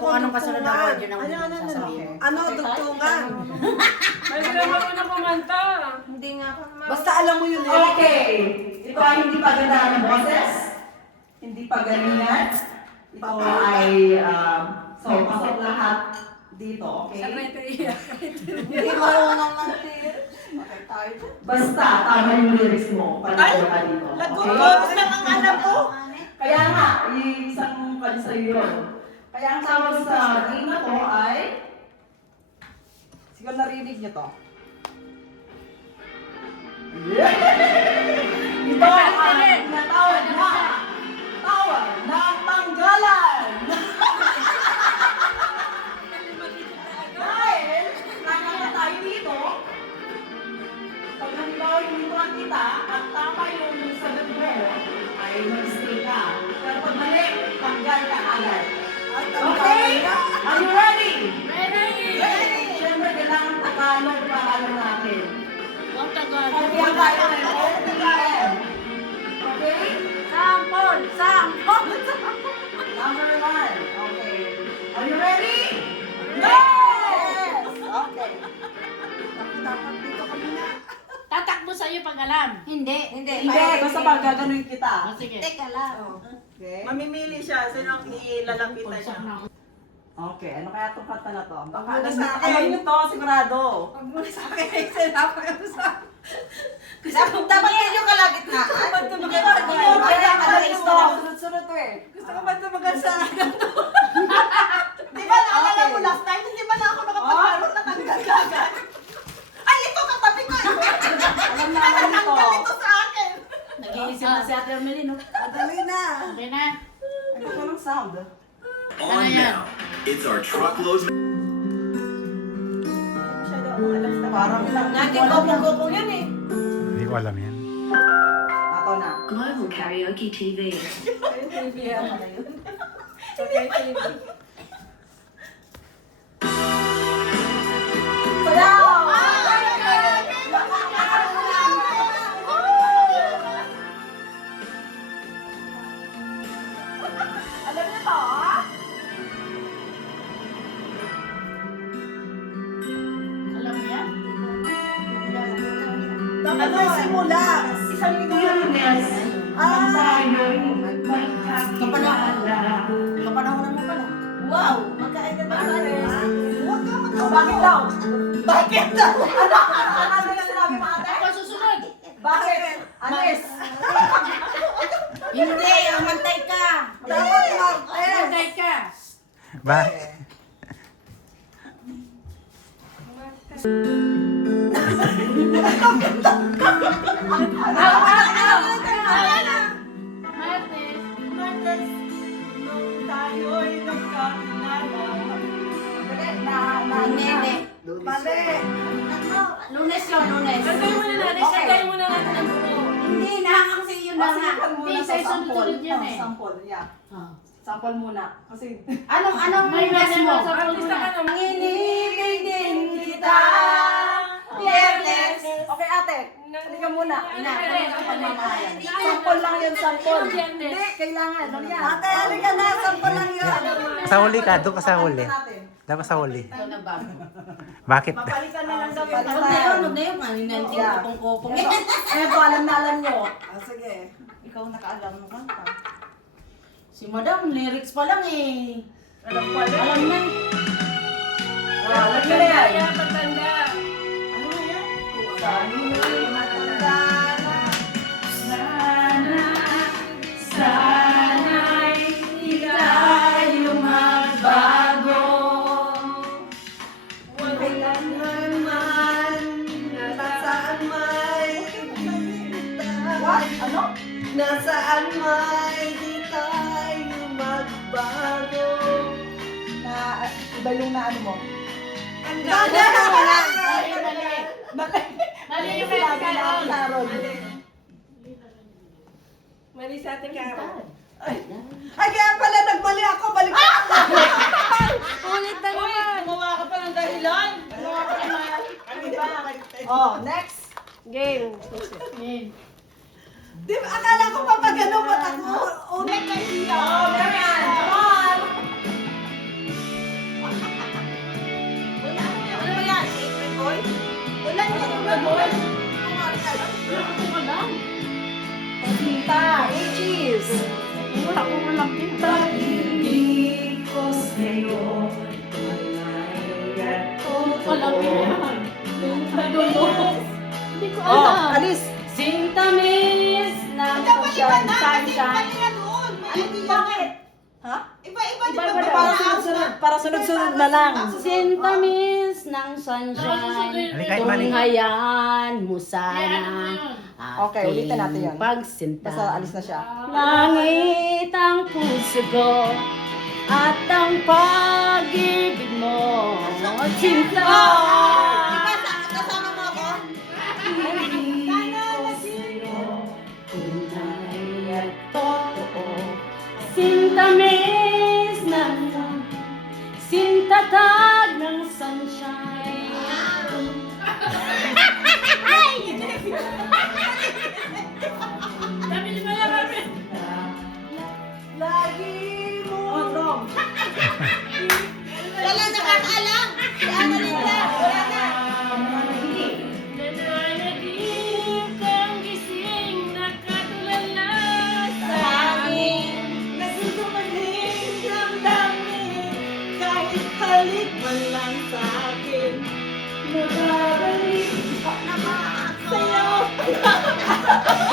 Kung anong kasunod na word, yun ang sasabihin. Ano, dugtungan? Hindi naman ako na kumanta. Hindi nga pa Basta alam mo yun. Okay. Ito ay hindi pagandaan ng boses. Hindi pagalingan. Ito ay, so, pasok lahat dito, okay? Hindi marunong mag-tear. Okay, tayo. Basta, tama yung lyrics mo. Panalo ka dito. Lagot ko, Okay? lang ang alam ko. Kaya nga, isang kansa yun. Kaya ang tawag sa game na to ay, siguro narinig niyo to. Ito ang tinatawag na tawag ng tanggalan. Dahil, nakakita tayo dito, pag halimbawa hinintuan kita at tama yung sagot mo, ay mag-stay ka. Pero pag mali, tanggal ka agad. Okay? Are you ready? Ready! Siyempre, kailangan Tagalog para alam natin. Huwag Tagalog. Okay, ang tayo ng OPM. Okay? Sample! Number 1. Okay. Are you ready? Yes! Okay. Dapat dito kami na. Tatakbo sa'yo pag alam. Hindi. Hindi, Hindi, basta pag gaganuin kita. Sige. Teka lang. Okay? Mamimili siya. Sino ang ilalapitan siya? Okay, ano kaya itong kanta na to? Baka Muna sa akin. alam niyo to, sigurado. Huwag mo sa akin. Sinabi ko sa... Dapat medyo kalagitnaan. Dapat tumagal sa Kaya ka na gusto. sunod-sunod to eh. Gusto ko ba tumagal sa Di ba naalala mo last time? Hindi ba na ako nakapagparo na tanggal agad? Ay, ito katabi ko. Alam na alam ito. Tanggal ito sa akin. Nag-iisip na si Ate Ermeline, no? Madali na. Okay na. Ano ko ng sound? Ano yan? It's our truckloads. Parang lang. Nating gopong-gopong yan eh. Hindi ko alam yan. Ato na. Global Karaoke TV. Alam niyo to, ah? Alam mo yan? Ano yung simula? Isang Lunes. Ang tayong Kapanahonan mo pala. Wow! Magkain na ba? Huwag ka Bakit daw? Bakit daw? Ano yung sinabi mo ate? Ako susunod. Bakit? Anis. Hindi, amantay ka. Dapat Martes. Magday ka. Ba? Martes. Nung tayo'y nagkakilala. Hindi. Mali. Lunes yun, lunes. Sagay muna natin. Okay. Sagay muna natin ang buo. Hindi na, kasi yun na nga. Hindi, sa sunod-sunod yan eh. Sample, yeah. Sample muna. Kasi, Anong May lunes mo? sa Artista ka naman. Inibig din kita. Biyernes. okay ate, halika muna. Pagmamahalan. Sample lang yun, sample. Biyernes. Hindi, kailangan. Ano yan? Ate, halika na. Sample lang yun. Sa huli ka, doon ka sa huli. Natin. Doon ka sa huli. Ito na bago. Bakit? Papalitan na lang daw yung Huwag na yun, huwag na yun. Maninanting Yeah. kopong-kopong. Eto, alam na alam nyo. Sige. Ikaw nakaalam mo kanta. Si Madam, lyrics pa lang eh. Alam ko alam. Alam na. Alam nyo na yan. Kaya patanda. Ano nga yan? Sana'y Matanda na. Sana'y di tayo magbago. Kailanman nasaan may What? Ano? nasaan may di tayo magbago. Iba yung na ano mo. Ang ganda naman! Mali, mali. Mali yung Sinabi kaya na Carol. Mali sa ating Carol. Ay, kaya pala nagmali ako. Balik ko. Ulit na naman. Gumawa ka pa ng dahilan. Gumawa ka naman. Oh, next. Game. Game. Di ba, akala ko papagano ba't ako? Una kayo. Oh, Marian, come on. Sinta, cheers! Wala akong alam din. Pag-ibig ko sa'yo, ay totoo. Alam mo yan. Hindi ko Oh, alam. alis! Sintamis ng sunshine. Bakit? Ha? Iba-iba Iba-iba para sunod-sunod. Para sunod-sunod na lang. Sintamis ng sunshine. Halika, Imani. Tunghayan mo sana. Okay, ulitin natin yun. Pagsinta. Basta alis na siya. Langit ang puso ko at ang pag-ibig mo. Sinta. Kasama mo ako? Tunay at totoo. Sintamis ng sintatag ng sunshine. Lagi mo. Oh, wrong. Wala nakakaalam. Si Ana Linda. Wala na. Nananaginip kang gising, nakatulala sa Amin. Nagsusumaling damdamin. Kahit halik man lang sa akin. Nababalik sa'yo.